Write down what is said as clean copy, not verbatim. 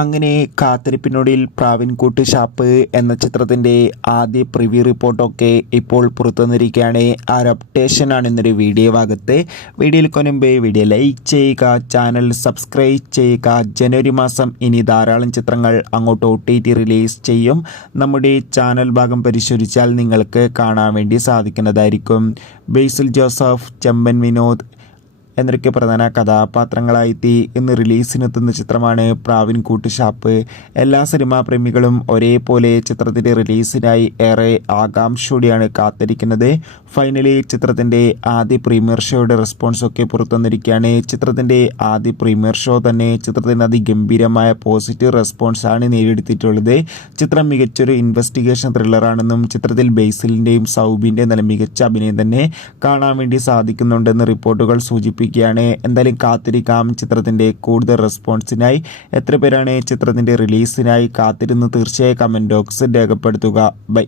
അങ്ങനെ കാത്തിരിപ്പിനൊടുവിൽ പ്രാവിൻകൂട്ട് ഷാപ്പ് എന്ന ചിത്രത്തിൻ്റെ ആദ്യ പ്രിവ്യൂ റിപ്പോർട്ടൊക്കെ ഇപ്പോൾ പുറത്തുവന്നിരിക്കുകയാണ്. ആ ഒരു അപ്ഡേഷനാണ് ഇന്നൊരു വീഡിയോ ഭാഗത്ത്. വീഡിയോയിൽ കൊനുമ്പ് വീഡിയോ ലൈക്ക് ചെയ്യുക, ചാനൽ സബ്സ്ക്രൈബ് ചെയ്യുക. ജനുവരി മാസം ഇനി ധാരാളം ചിത്രങ്ങൾ അങ്ങോട്ട് OTT റിലീസ് ചെയ്യും. നമ്മുടെ ചാനൽ ഭാഗം പരിശോധിച്ചാൽ നിങ്ങൾക്ക് കാണാൻ വേണ്ടി സാധിക്കുന്നതായിരിക്കും. ബേസിൽ ജോസഫ്, ചെമ്പൻ വിനോദ് എന്നൊക്കെ പ്രധാന കഥാപാത്രങ്ങളായെത്തി ഇന്ന് റിലീസിനെത്തുന്ന ചിത്രമാണ് പ്രാവിൻകൂട്ട് ഷാപ്പ്. എല്ലാ സിനിമാ പ്രേമികളും ഒരേപോലെ ചിത്രത്തിൻ്റെ റിലീസിനായി ഏറെ ആകാംക്ഷയോടെയാണ് കാത്തിരിക്കുന്നത്. ഫൈനലി ചിത്രത്തിൻ്റെ ആദ്യ പ്രീമിയർ ഷോയുടെ റെസ്പോൺസൊക്കെ പുറത്തുവന്നിരിക്കുകയാണ്. ചിത്രത്തിൻ്റെ ആദ്യ പ്രീമിയർ ഷോ തന്നെ ചിത്രത്തിന് അതിഗംഭീരമായ പോസിറ്റീവ് റെസ്പോൺസാണ് നേടിയെടുത്തിട്ടുള്ളത്. ചിത്രം മികച്ചൊരു ഇൻവെസ്റ്റിഗേഷൻ ത്രില്ലറാണെന്നും ചിത്രത്തിൽ ബേസിലിൻ്റെയും സൗബിൻ്റെയും നല്ല മികച്ച അഭിനയം തന്നെ കാണാൻ വേണ്ടി സാധിക്കുന്നുണ്ടെന്ന് റിപ്പോർട്ടുകൾ സൂചിപ്പിക്കുന്നു. എന്തായാലും കാത്തിരിക്കാം ചിത്രത്തിൻ്റെ കൂടുതൽ റെസ്പോൺസിനായി. എത്ര പേരാണ് ചിത്രത്തിൻ്റെ റിലീസിനായി കാത്തിരുന്ന് തീർച്ചയായും കമൻറ്റ് ബോക്സിൽ രേഖപ്പെടുത്തുക. ബൈ.